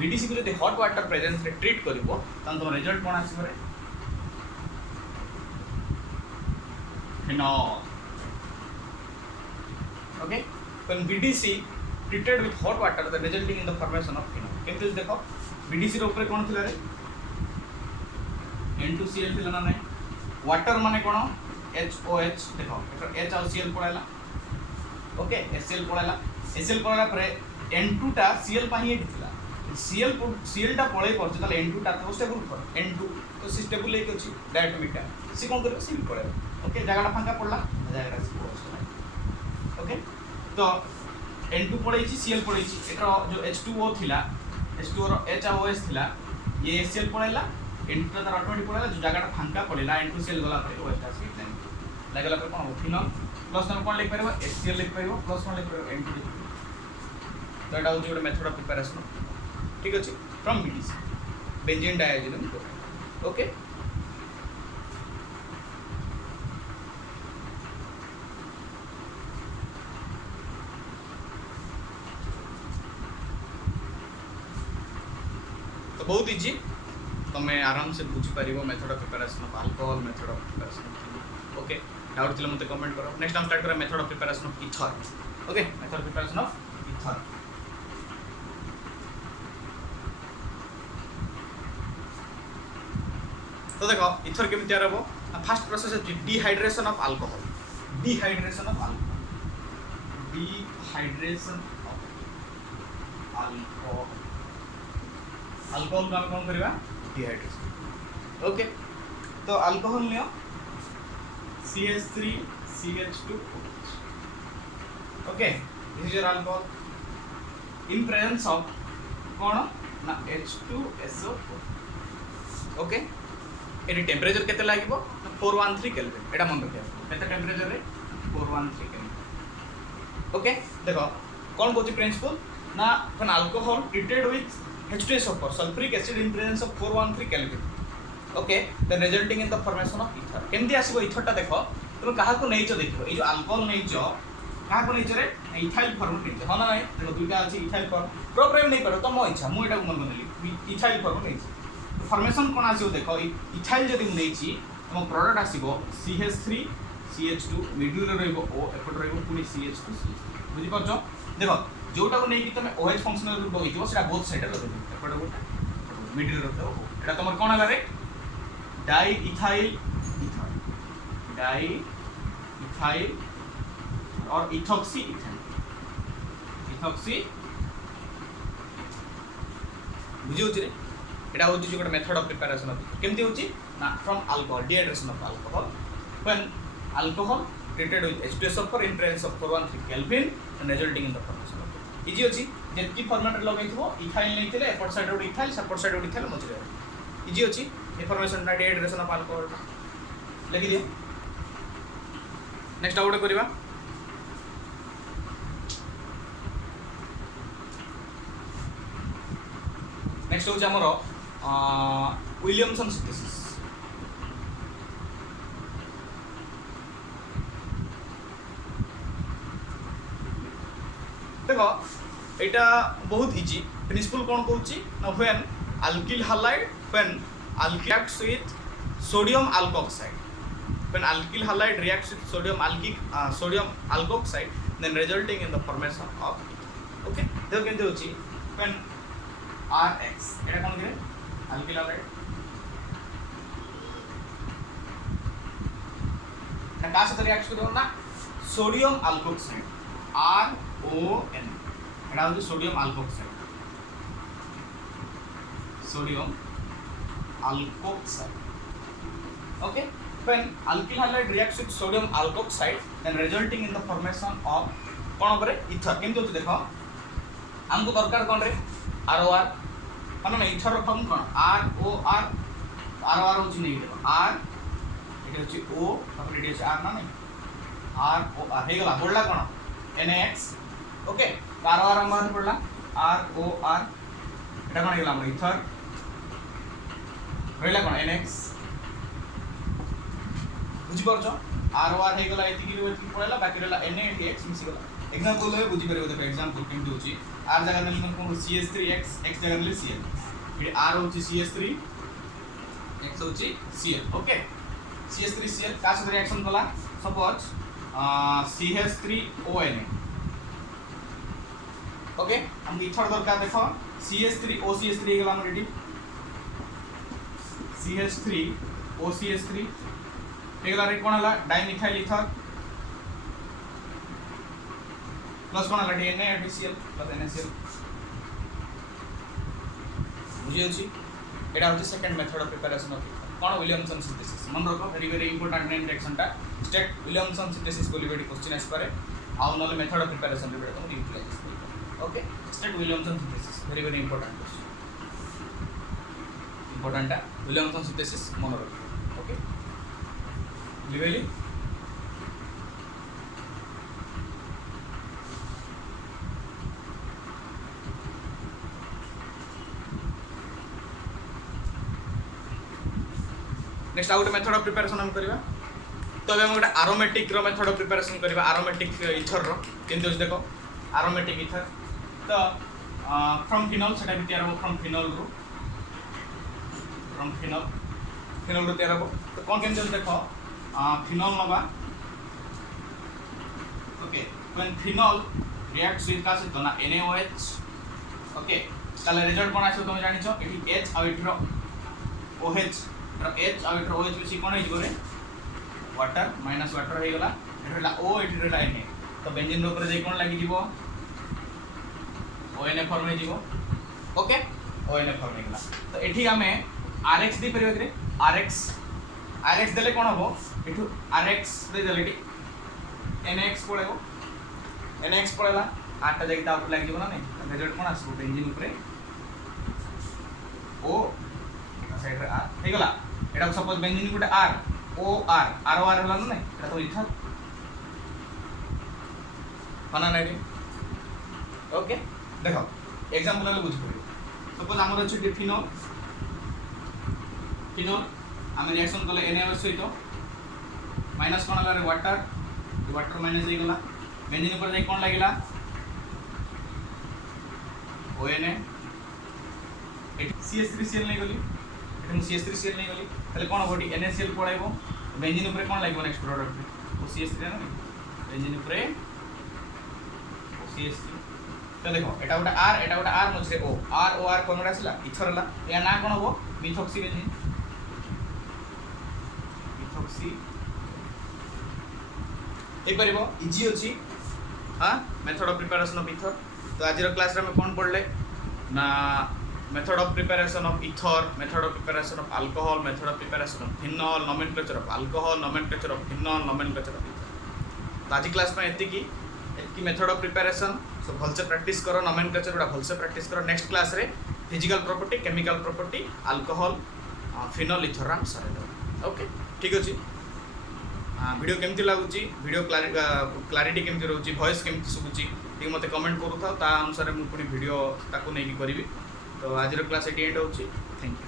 BDC को जदि हॉट वाटर प्रेजेंस रे ट्रीट करिवो तन तो रिजल्ट कोन आसी रे phenol okay when BDC treated with hot water the resulting in the formation of phenol केमती देखो बीडीसी रो ऊपर कोन थिला रे N2Cl थिला ना नहीं वाटर माने कोन HOH देखो H और Cl पळाला ओके HCl पळाला HCl पळाला परे N2 टा Cl पाही थिला Cl टा पळै परछ ताले N2 टा तो स्टेबल कर N2 तो सी स्टेबल लेके अछि डायटोमिक टा सी कोन करबो सी पळै ओके जगहटा फांका पड़ला जगहटा सी ओके तो N2 पड़ेछि Cl पड़ेछि एटा जो H2O थिला H2O रो H और OH थिला ये Cl पड़ेला N2 ता ऑटोमेटिक पड़ेला जो जगहटा फांका पड़ेला N2Cl गला पर OH टा स्किप लाइन लागला पर कोन फिनल प्लस न कोन लिख परबो HCl लिख परबो प्लस कोन लिख परबो N2 तो एटा होची ଗୋଟେ मेथड ऑफ प्रिपरेशन ठीक अछि from BDC benzene diazonium okay बहुत इजी तुम्हें आराम से बुझी पार method of preparation of alcohol method of preparation okay doubt थिले मते कमेंट करो नेक्स्ट हम स्टार्ट करा method of preparation of ether okay method of preparation of ether तो देखो ईथर केम तैयार हो फर्स्ट प्रोसेस है dehydration of alcohol dehydration of alcohol alcohol को हम कौन करवा डिहाइड्रेशन ओके तो alcohol Leo CH3 CH2 okay this is your alcohol in presence of कौन ना H2SO4 ओके एडी टेंपरेचर केते लागिवो 413 केल्विन एटा मन रखिया केते टेंपरेचर रे 413 केल्विन ओके देखो कौन बोची प्रिंसिपल ना when alcohol treated with H2SO4 sulfuric acid in presence of 413 Kelvin okay then resulting in the formation of ether केमदी आसीबो ether टा देखो तुम काहा को नैचो देखो ए जो अल्कोहल नैचो काहा को नैचो रे इथाइल फॉर्म नैचो हां ना नाही देखो दुईटा अछि इथाइल फॉर्म प्रोग्राम नै करो तमो इच्छा मु एटा मन बनली इथाइल फॉर्म नैची फॉर्मेशन कोन आसीबो देखो इथाइल जदी नैची तम प्रोडक्ट आसीबो CH3 CH2 मिडिल रे रहइबो O एपट रहइबो पुनी CH2 बुझि परछो देखो जोटा को नै कि तमे OH फंक्शनल ग्रुप होइथिबो सेटा बोथ साइड रे लगेबो एपट गोटा मिडिल रे रहइबो एटा तमर कोन हला रे डाई इथाइल और इथॉक्सी बुझी होची रे एटा होची जो गोटा मेथड ऑफ प्रिपरेशन ऑफ केमती होची ना from alcohol dehydration of alcohol when alcohol treated with H2SO4 in presence of 413 Kelvin and resulting in the formation of easy होची जेतकी फॉर्मेट रे लगैथिबो इथाइल नैथिले एपट साइड ओड इथाइल सेपट साइड ओड इथाइल मझरे इजी होची इनफॉरमेशन ना डिहाइड्रेशन ऑफ अल्कोहल लिखि दियो नेक्स्ट आउट करबा नेक्स्ट होची हमरो विलियमसन सिंथेसिस देखो एटा बहुत इजी प्रिंसिपल कौन कहूँ ना when alkyl halide when alkyl reacts with sodium alkoxide when alkyl halide reacts with sodium alkoxide then resulting in the formation of okay देखो केमते होची व्हेन RX एटा कोन करे अल्किल हालाइड ना का साथ रिएक्ट करो ना सोडियम अल्कोक्साइड RON एटा होची sodium alkoxide okay when alkyl halide reacts with sodium alkoxide then resulting in the formation of कोन परे ether केमते होची देखो हमको दरकार कोन रे ROR माने इथर रो फॉर्म कोन ROR ROR होची नै देखो R एटा होची O तापर एटा होची R ना नै ROR हे गला बोलला कोन NaX ओके ROR हम बोलला ROR एटा कोन गेला हमर इथर रहला कोन NX बुझी परछो ROR हे गला एति कि पळला बाकी रहला NaX मिसी गला एग्जांपल ले बुझी परबो देखो एग्जांपल केमते होची R जगह ने लिखन कोन CH3X X जगह ने Cl फिर R होची CH3 X होची Cl ओके CH3 Cl का साथ रिएक्शन कला सपोज CH3ONA ओके हमको इथर दरकार देखो CH3 OCH3 हे गला हम रेडी CH3 OCH3 हे गला रे कोन हला डाइमिथाइल इथर प्लस कोन हला NaCl प्लस NaCl बुझी अछि एटा होछि second method of preparation of कोन विलियमसन सिंथेसिस मन रखो very very important name reaction टा स्टेट विलियमसन सिंथेसिस बोली बेडी क्वेश्चन आस पारे आउ नले मेथड ऑफ प्रिपरेशन रे बेटा तुम utilise okay state Williamson synthesis very very important important टा विलियमसन सिंथेसिस मन रखो ओके लिवेली नेक्स्ट आउट मेथड ऑफ प्रिपरेशन हम करबा तो अब हम गोटे आरोमेटिक रो मेथड ऑफ प्रिपरेशन करबा आरोमेटिक इथर रो केनते देखो आरोमेटिक इथर तो फ्रॉम फिनॉल सेटा भी तैयार हो फ्रॉम फिनॉल रो तैयार हो तो कोन केनते देखो फिनॉल नबा okay when phenol reacts with का से तो ना NaOH ओके ताले रिजल्ट कोन आछो तुम जानि छ एठी H आ इठरो OH H आ इठरो OH मिसी कोन हिजो रे वाटर माइनस वाटर हे गला एठला O एठी रेला Na तो बेंजीन रो ऊपर जे कोन लागि जीवो ONA फॉर्म में जीवो ओके ONA फॉर्म में गला तो एठी हमें RX दे परिबे रे RX देले कोन हबो एठु RX दे देले टी NX पळेबो NX पळेला आटा जाई ता लागि जीवो ना नै रिजल्ट कोन आसबो बेंजीन ऊपर O साइड रे R हे गला एटा suppose benzene Gute R OR ROR होला ना नै एटा तो इथर बना नै ओके देखो एग्जांपल ले बुझ पड़ो सपोज हमर अछि फिनॉल हम रिएक्शन कले NaOH सहित माइनस कोन हला रे वाटर माइनस हे गला बेंजीन ऊपर जाई कोन लागिला ONA CH3Cl नै गली एठन CH3Cl नै गली तले कोन होडी NaCl पळाइबो बेंजीन ऊपर कोन लागिबो नेक्स्ट प्रोडक्ट ओ CH3 ना बेंजीन ऊपर CH3 तो देखो एटा गोटे R मछरे O R O R कोन आसला इथर हला या ना कोन हो मिथॉक्सी बेंजीन मिथॉक्सी ए परिबो इजी अछि हां method of preparation of ether तो आज रो क्लास रे हम कोन पढले ना method of preparation of ether method of preparation of alcohol method of preparation of phenol nomenclature of alcohol nomenclature of phenol nomenclature of ether तो आज क्लास में एति की मेथड ऑफ प्रिपरेशन सो भलसे प्रैक्टिस करो नोमेनक्लेचर गुडा भलसे प्रैक्टिस करो नेक्स्ट क्लास रे physical property chemical property alcohol phenol ether Ram सरे ओके ठीक अछि वीडियो केमती लागुची वीडियो क्लारिटी केमती रहउची वॉइस केमती सुबुची ठीक मते कमेंट करू था ता अनुसार मु पुनी वीडियो ताको नै की करबी तो आज रो क्लास एटी एंड होची थैंक यू।